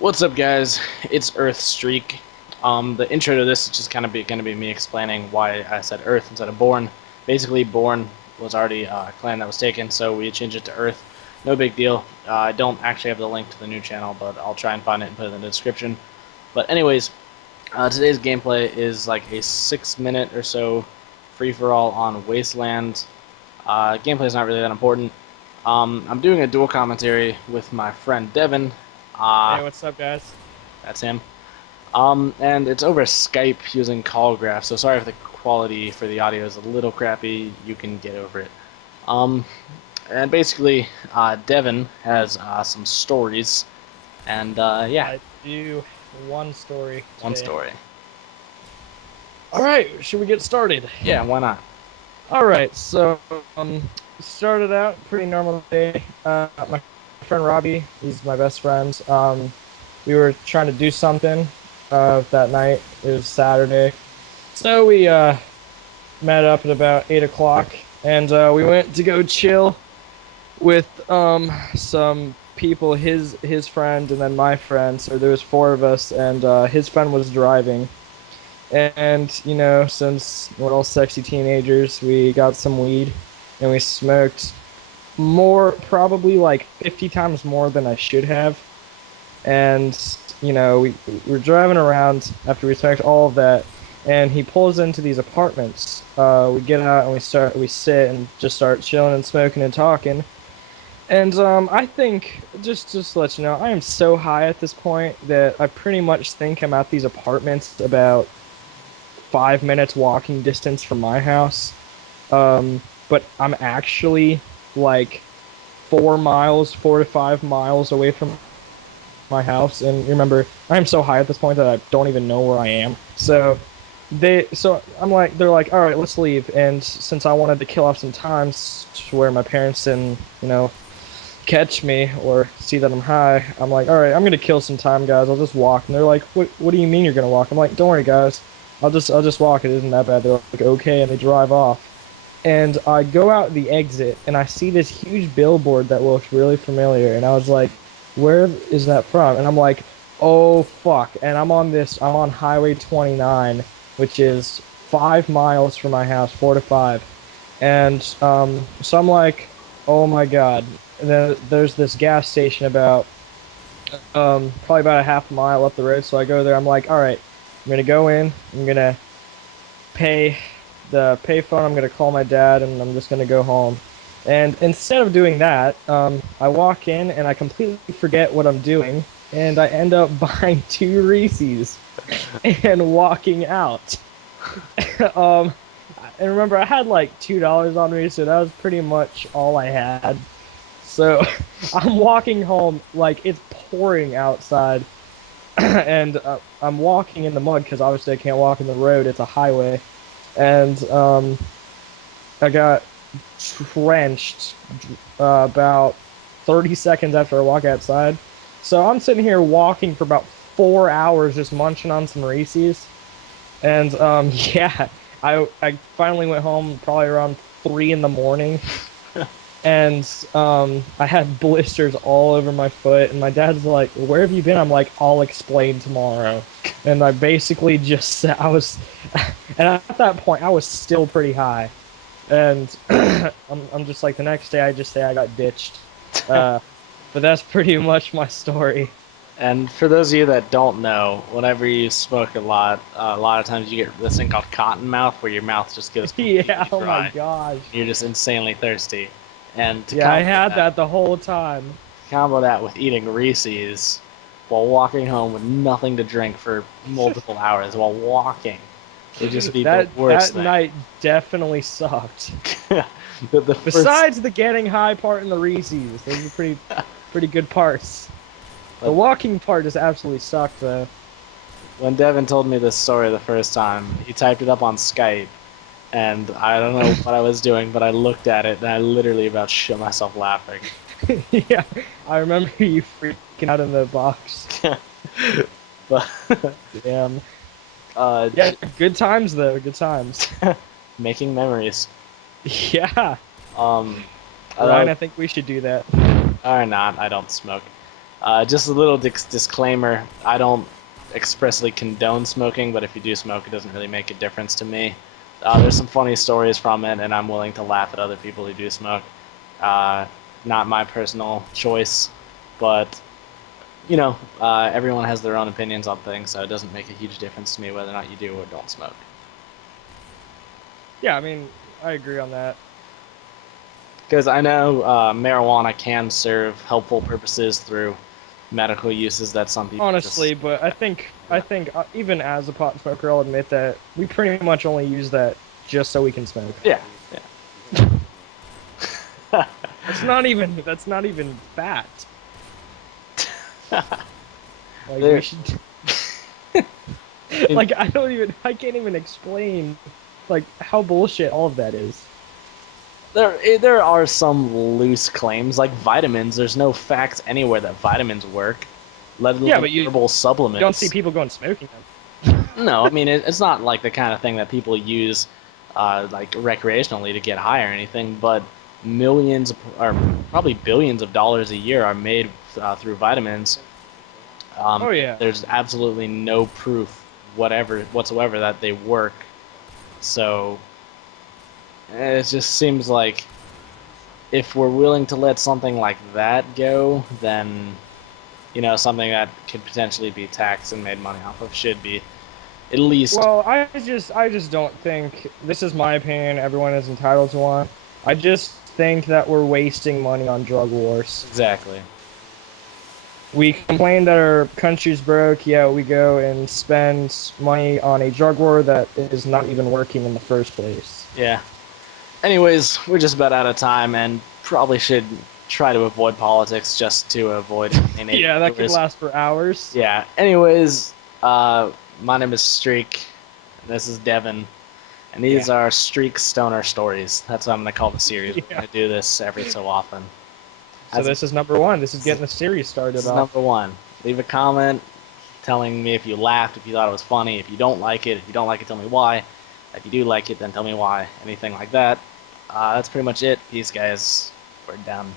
What's up, guys? It's Earth Streak. The intro to this is just kind of going to be me explaining why I said Earth instead of Born. Basically, Born was already a clan that was taken, so we changed it to Earth. No big deal. I don't actually have the link to the new channel, but I'll try and find it and put it in the description. But anyways, today's gameplay is like a 6 minute or so free-for-all on Wasteland. Gameplay is not really that important. I'm doing a dual commentary with my friend Devin. Hey, what's up, guys? That's him. And it's over Skype using CallGraph, so sorry if the quality for the audio is a little crappy. You can get over it. Um, and basically, Devin has some stories, and yeah, I do one story one today. story. All right, should we get started? Yeah, why not? All right, so started out pretty normal day. My friend Robbie, he's my best friend. We were trying to do something that night. It was Saturday, so we met up at about 8 o'clock, and we went to go chill with some people, his friend and then my friend. So there was four of us, and his friend was driving. And you know, since we're all sexy teenagers, we got some weed and we smoked more, probably like 50 times more than I should have. And you know, we were driving around after we smoked all of that, and he pulls into these apartments. We get out and we sit and just start chilling and smoking and talking. And I think, just to let you know, I am so high at this point that I pretty much think I'm at these apartments about 5 minutes walking distance from my house. But I'm actually like 4 to 5 miles away from my house. And remember, I'm so high at this point that I don't even know where I am. So they're like, all right, let's leave. And since I wanted to kill off some time to where my parents didn't, catch me or see that I'm high, I'm like, all right, I'm gonna kill some time, guys. I'll just walk. And they're like, what do you mean you're gonna walk? I'm like, don't worry, guys. I'll just walk. It isn't that bad. They're like, okay, and they drive off. And I go out the exit and I see this huge billboard that looks really familiar. And I was like, where is that from? And I'm like, oh fuck. And I'm on Highway 29, which is 5 miles from my house, 4 to 5. And so I'm like, oh my god. And then there's this gas station about probably about a half mile up the road. So I go there. I'm like, all right, I'm gonna go in. I'm gonna pay the payphone. I'm gonna call my dad, and I'm just gonna go home. And instead of doing that, I walk in and I completely forget what I'm doing, and I end up buying two Reese's and walking out. um, and remember, I had like $2 on me, so that was pretty much all I had. So I'm walking home like it's pouring outside, and I'm walking in the mud because obviously I can't walk in the road. It's a highway, and I got drenched about 30 seconds after I walk outside. So I'm sitting here walking for about 4 hours just munching on some Reese's. And yeah, I finally went home probably around 3 in the morning. And I had blisters all over my foot, and my dad's like, where have you been? I'm like, I'll explain tomorrow. And I basically just I was and at that point I was still pretty high. And I'm just like, the next day I just say I got ditched. But that's pretty much my story. And for those of you that don't know, whenever you smoke a lot of times you get this thing called cotton mouth, where your mouth just goes completely Yeah, oh my dry. gosh. You're just insanely thirsty. And to Yeah, I combat had that the whole time. combo that with eating Reese's while walking home with nothing to drink for multiple hours while walking. It'd just be the worst That thing. night definitely sucked. The first, Besides the getting high part and the Reese's, those are pretty good parts. The walking part just absolutely sucked though. when Devin told me this story the first time, he typed it up on Skype, and I don't know what I was doing, but I looked at it and I literally about shit myself laughing. Yeah, I remember you freaking out in the box. But Damn. uh, Yeah, good times though, good times. making memories. Yeah. Um, Ryan, I think we should do that. or not, I don't smoke. Just a little disclaimer: I don't expressly condone smoking, but if you do smoke, it doesn't really make a difference to me. There's some funny stories from it, and I'm willing to laugh at other people who do smoke. Uh, Not my personal choice, but everyone has their own opinions on things, so it doesn't make a huge difference to me whether or not you do or don't smoke. Yeah, I mean, I agree on that. Because I know marijuana can serve helpful purposes through medical uses that some people Honestly, just. but I think even as a pot smoker, I'll admit that we pretty much only use that just so we can smoke. Yeah, yeah. That's not even fat. Like we there, should in, like I can't even explain like how bullshit all of that is. there are some loose claims like vitamins. There's no facts anywhere that vitamins work, let Yeah, alone but you herbal don't see supplements. people going smoking them. No, I mean it's not like the kind of thing that people use like recreationally to get high or anything, but millions or probably billions of dollars a year are made through vitamins. Oh And yeah. there's absolutely no proof whatsoever that they work. So it just seems like if we're willing to let something like that go, then something that could potentially be taxed and made money off of should be at least. Well, I just don't think this is my opinion. Everyone is entitled to one. I just think that we're wasting money on drug wars. Exactly. We complain that our country's broke, yeah, we go and spend money on a drug war that is not even working in the first place. Yeah. Anyways, we're just about out of time and probably should try to avoid politics just to avoid alienating Yeah, that could viewers. last for hours. Yeah. Anyways, my name is Streakk. This is Devin. And Yeah. these are Streakk Stoner Stories. That's what I'm going to call the series. We're Yeah. going to do this every so often. So As this is number one. This is this getting the series started is off. number one. Leave a comment telling me if you laughed, if you thought it was funny. If you don't like it, tell me why. If you do like it, then tell me why. Anything like that. That's pretty much it. Peace, guys. We're done.